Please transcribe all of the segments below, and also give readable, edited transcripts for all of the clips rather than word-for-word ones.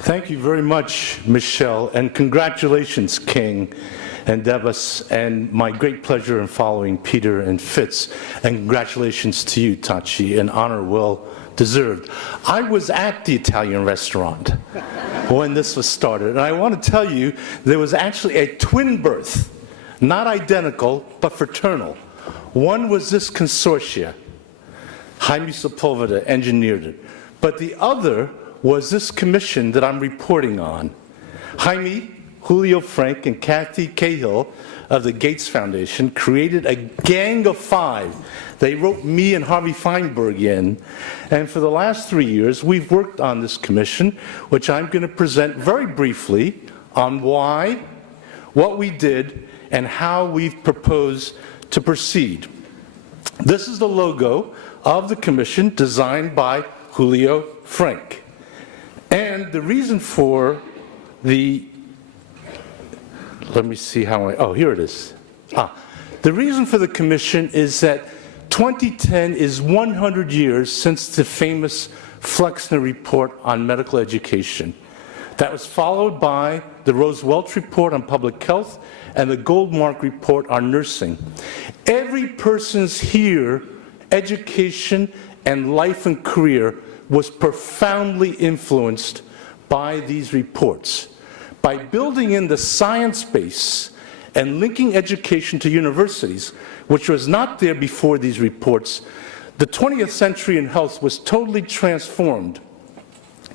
Thank you very much, Michelle, and congratulations, King and Debus, and my great pleasure in following Peter and Fitz, and congratulations to you, Tachi, an honor well deserved. I was at the Italian restaurant when this was started, and I want to tell you there was actually a twin birth, not identical, but fraternal. One was this consortia. Jaime Sepulveda engineered it. But the other was this commission that I'm reporting on. Jaime, Julio Frank, and Kathy Cahill of the Gates Foundation created a gang of 5. They wrote me and Harvey Feinberg in. And for the last 3 years, we've worked on this commission, which I'm going to present very briefly on why, what we did, and how we've proposed to proceed. This is the logo of the commission designed by Julio Frank. And the reason for the, let me see how here it is. The reason for the commission is that 2010 is 100 years since the famous Flexner report on medical education. That was followed by the Rose-Welch report on public health and the Goldmark report on nursing. Every person's here, education and life and career was profoundly influenced by these reports. By building in the science base and linking education to universities, which was not there before these reports, the 20th century in health was totally transformed.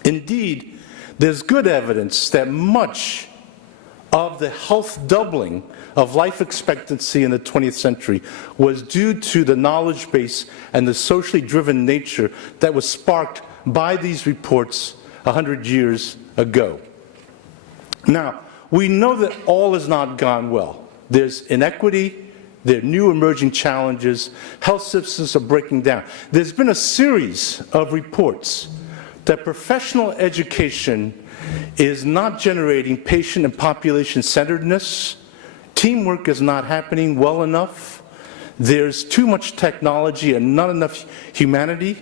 Indeed, there's good evidence that much of the health doubling of life expectancy in the 20th century was due to the knowledge base and the socially driven nature that was sparked by these reports 100 years ago. Now, we know that all has not gone well. There's inequity, there are new emerging challenges, health systems are breaking down. There's been a series of reports that professional education is not generating patient and population centeredness, teamwork is not happening well enough, there's too much technology and not enough humanity,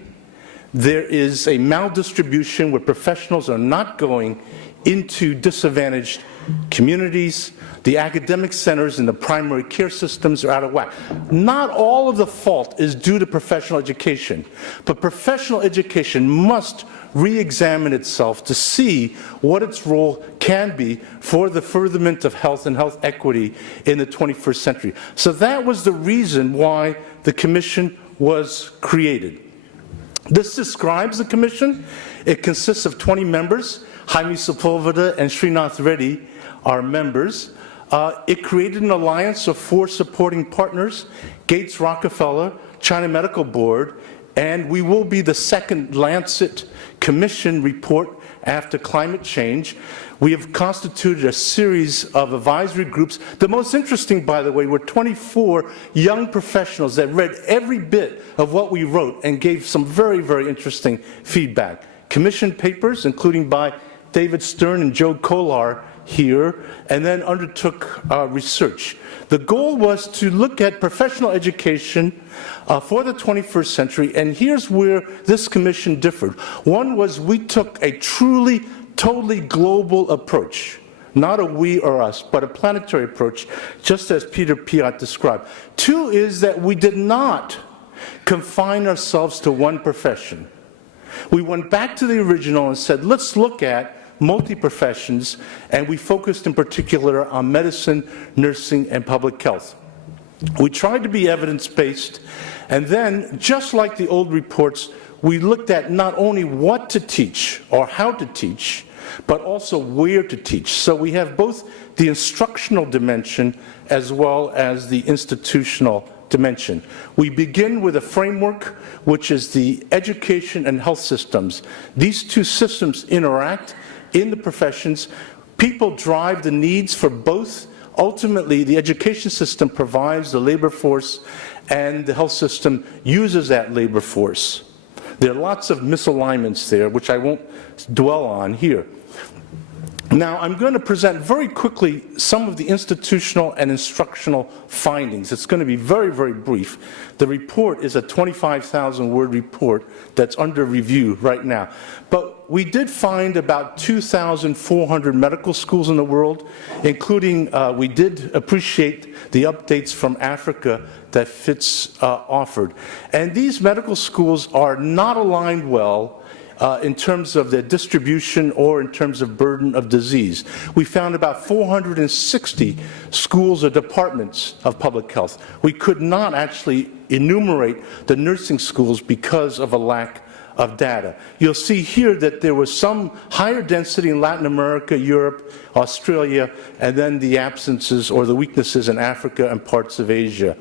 there is a maldistribution where professionals are not going into disadvantaged communities, the academic centers and the primary care systems are out of whack. Not all of the fault is due to professional education, but professional education must re-examine itself to see what its role can be for the furtherment of health and health equity in the 21st century. So that was the reason why the commission was created. This describes the commission. It consists of 20 members. Jaime Sepulveda and Srinath Reddy are members. It created an alliance of 4 supporting partners, Gates Rockefeller, China Medical Board, and we will be the second Lancet Commission report after climate change. We have constituted a series of advisory groups. The most interesting, by the way, were 24 young professionals that read every bit of what we wrote and gave some very, very interesting feedback. Commissioned papers, including by David Stern and Joe Kolar here, and then undertook research. The goal was to look at professional education for the 21st century, and here's where this commission differed. One was we took a truly, totally global approach, not a we or us, but a planetary approach, just as Peter Piot described. 2 is that we did not confine ourselves to one profession. We went back to the original and said, let's look at multi-professions, and we focused in particular on medicine, nursing, and public health. We tried to be evidence-based, and then, just like the old reports, we looked at not only what to teach or how to teach, but also where to teach. So we have both the instructional dimension as well as the institutional dimension. We begin with a framework, which is the education and health systems. These 2 systems interact in the professions. People drive the needs for both. Ultimately, the education system provides the labor force, and the health system uses that labor force. There are lots of misalignments there, which I won't dwell on here. Now, I'm going to present very quickly some of the institutional and instructional findings. It's going to be very, very brief. The report is a 25,000-word report that's under review right now. But we did find about 2,400 medical schools in the world, including, we did appreciate the updates from Africa that Fitz offered. And these medical schools are not aligned well in terms of their distribution or in terms of burden of disease. We found about 460 schools or departments of public health. We could not actually enumerate the nursing schools because of a lack of data. You'll see here that there was some higher density in Latin America, Europe, Australia, and then the absences or the weaknesses in Africa and parts of Asia.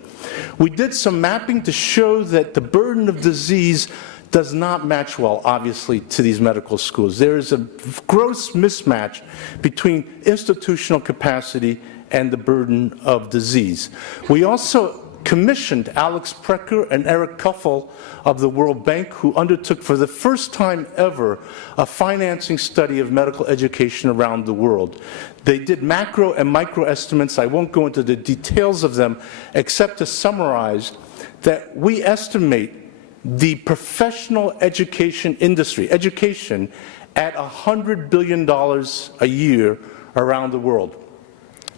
We did some mapping to show that the burden of disease does not match well, obviously, to these medical schools. There is a gross mismatch between institutional capacity and the burden of disease. We also commissioned Alex Precker and Eric Kuffel of the World Bank, who undertook for the first time ever a financing study of medical education around the world. They did macro and micro estimates. I won't go into the details of them, except to summarize that we estimate the professional education industry, education, at $100 billion a year around the world.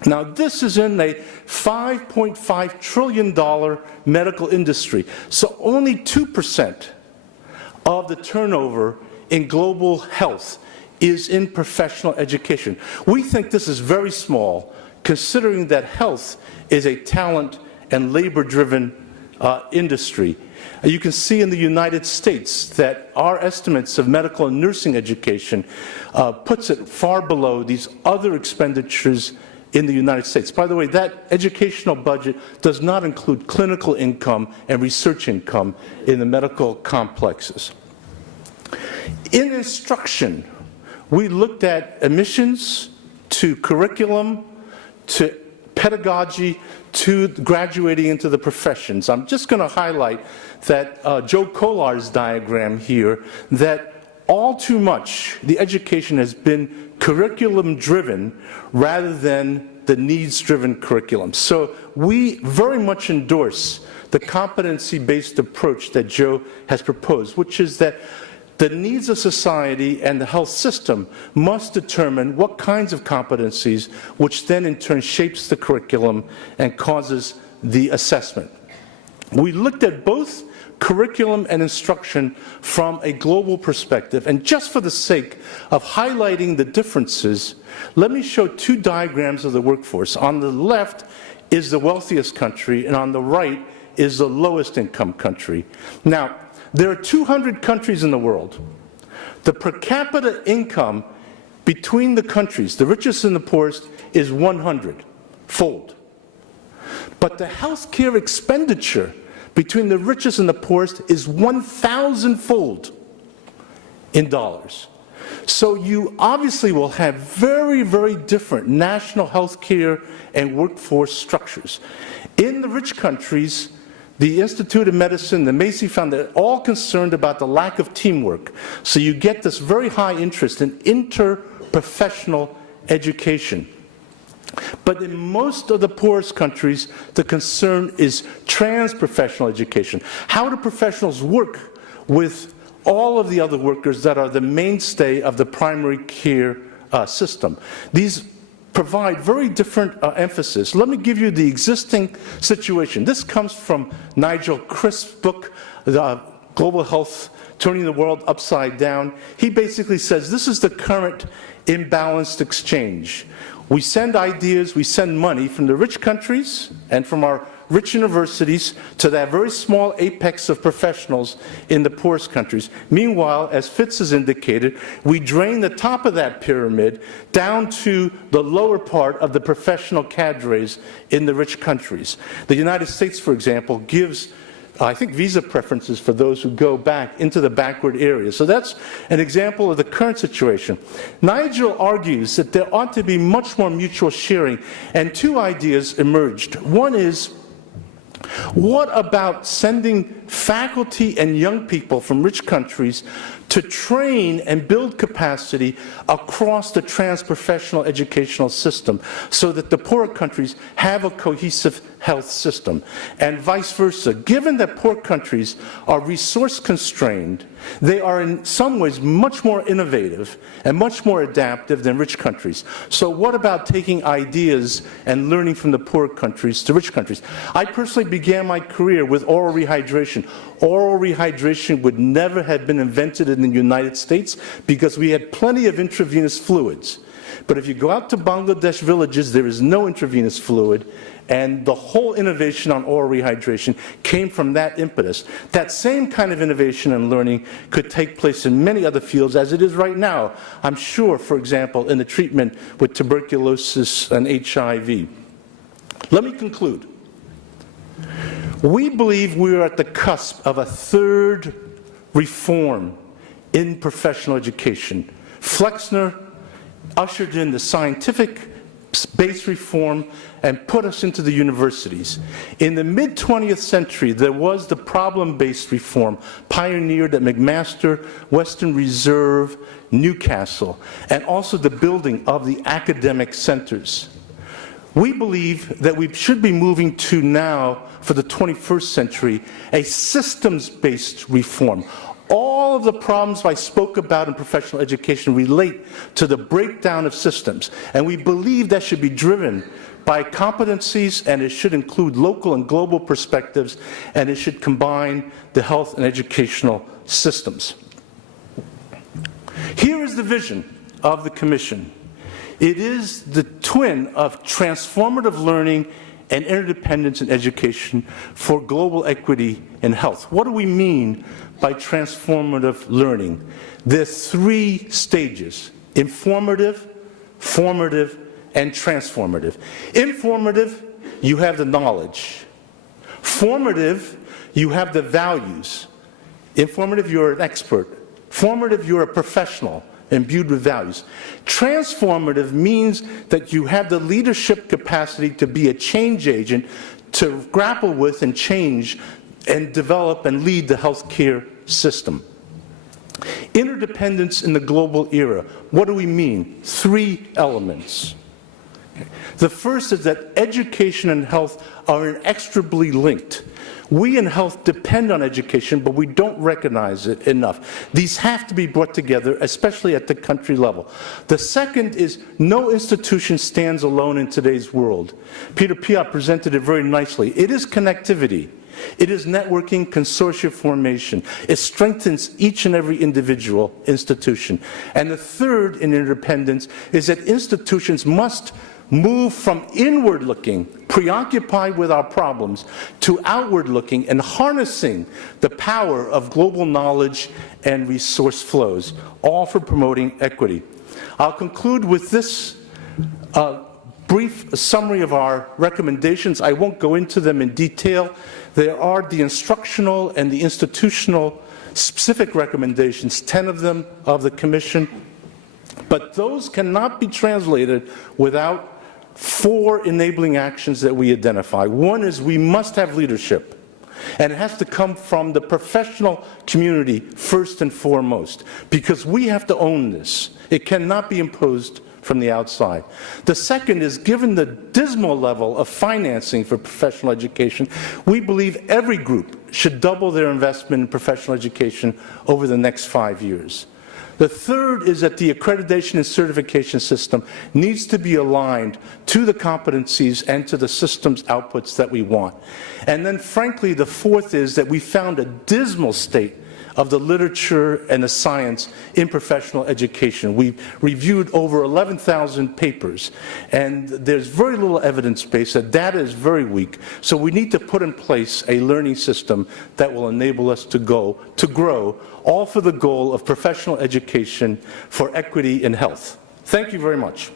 Now, this is in a $5.5 trillion medical industry, so only 2% of the turnover in global health is in professional education. We think this is very small, considering that health is a talent and labor-driven industry. You can see in the United States that our estimates of medical and nursing education puts it far below these other expenditures in the United States. By the way, that educational budget does not include clinical income and research income in the medical complexes. In instruction, we looked at admissions to curriculum, to pedagogy, to graduating into the professions. I'm just going to highlight that Joe Kolar's diagram here, that all too much the education has been curriculum-driven rather than the needs-driven curriculum. So we very much endorse the competency-based approach that Joe has proposed, which is that the needs of society and the health system must determine what kinds of competencies, which then in turn shapes the curriculum and causes the assessment. We looked at both curriculum and instruction from a global perspective, and just for the sake of highlighting the differences, let me show two diagrams of the workforce. On the left is the wealthiest country, and on the right is the lowest income country. Now, there are 200 countries in the world. The per capita income between the countries, the richest and the poorest, is 100-fold. But the healthcare expenditure between the richest and the poorest is 1,000-fold in dollars. So you obviously will have very, very different national healthcare and workforce structures. In the rich countries, the Institute of Medicine, the Macy Foundation, they're all concerned about the lack of teamwork. So you get this very high interest in interprofessional education. But in most of the poorest countries, the concern is trans-professional education. How do professionals work with all of the other workers that are the mainstay of the primary care system? These provide very different emphasis. Let me give you the existing situation. This comes from Nigel Crisp's book, The Global Health, Turning the World Upside Down. He basically says this is the current imbalanced exchange. We send ideas, we send money from the rich countries and from our rich universities to that very small apex of professionals in the poorest countries. Meanwhile, as Fitz has indicated, we drain the top of that pyramid down to the lower part of the professional cadres in the rich countries. The United States, for example, gives I think visa preferences for those who go back into the backward areas. So that's an example of the current situation. Nigel argues that there ought to be much more mutual sharing, and two ideas emerged. One is What about sending faculty and young people from rich countries to train and build capacity across the trans-professional educational system so that the poorer countries have a cohesive health system? And vice versa. Given that poor countries are resource constrained, they are in some ways much more innovative and much more adaptive than rich countries. So what about taking ideas and learning from the poor countries to rich countries? I personally began my career with oral rehydration. Oral rehydration would never have been invented in the United States because we had plenty of intravenous fluids. But if you go out to Bangladesh villages, there is no intravenous fluid, and the whole innovation on oral rehydration came from that impetus. That same kind of innovation and learning could take place in many other fields as it is right now. I'm sure, for example, in the treatment with tuberculosis and HIV. Let me conclude. We believe we are at the cusp of a third reform in professional education. Flexner ushered in the scientific-based reform and put us into the universities. In the mid-20th century, there was the problem-based reform pioneered at McMaster, Western Reserve, Newcastle, and also the building of the academic centers. We believe that we should be moving to now, for the 21st century, a systems-based reform. All of the problems I spoke about in professional education relate to the breakdown of systems, and we believe that should be driven by competencies, and it should include local and global perspectives, and it should combine the health and educational systems. Here is the vision of the Commission. It is the twin of transformative learning and interdependence in education for global equity in health. What do we mean by transformative learning? There are three stages: informative, formative, and transformative. Informative, you have the knowledge. Formative, you have the values. Informative, you're an expert. Formative, you're a professional imbued with values. Transformative means that you have the leadership capacity to be a change agent, to grapple with and change and develop and lead the healthcare system. Interdependence in the global era. What do we mean? Three elements. The first is that education and health are inextricably linked. We in health depend on education, but we don't recognize it enough. These have to be brought together, especially at the country level. The second is no institution stands alone in today's world. Peter Piot presented it very nicely. It is connectivity. It is networking, consortia formation. It strengthens each and every individual institution. And the third in interdependence is that institutions must move from inward-looking, preoccupied with our problems, to outward-looking and harnessing the power of global knowledge and resource flows, all for promoting equity. I'll conclude with this brief summary of our recommendations. I won't go into them in detail. There are the instructional and the institutional specific recommendations, 10 of them of the Commission, but those cannot be translated without four enabling actions that we identify. One is we must have leadership, and it has to come from the professional community first and foremost, because we have to own this. It cannot be imposed from the outside. The second is, given the dismal level of financing for professional education, we believe every group should double their investment in professional education over the next 5 years. The third is that the accreditation and certification system needs to be aligned to the competencies and to the systems outputs that we want. And then, frankly, the fourth is that we found a dismal state of the literature and the science in professional education. We've reviewed over 11,000 papers, and there's very little evidence base. The data is very weak. So we need to put in place a learning system that will enable us to grow, all for the goal of professional education for equity in health. Thank you very much.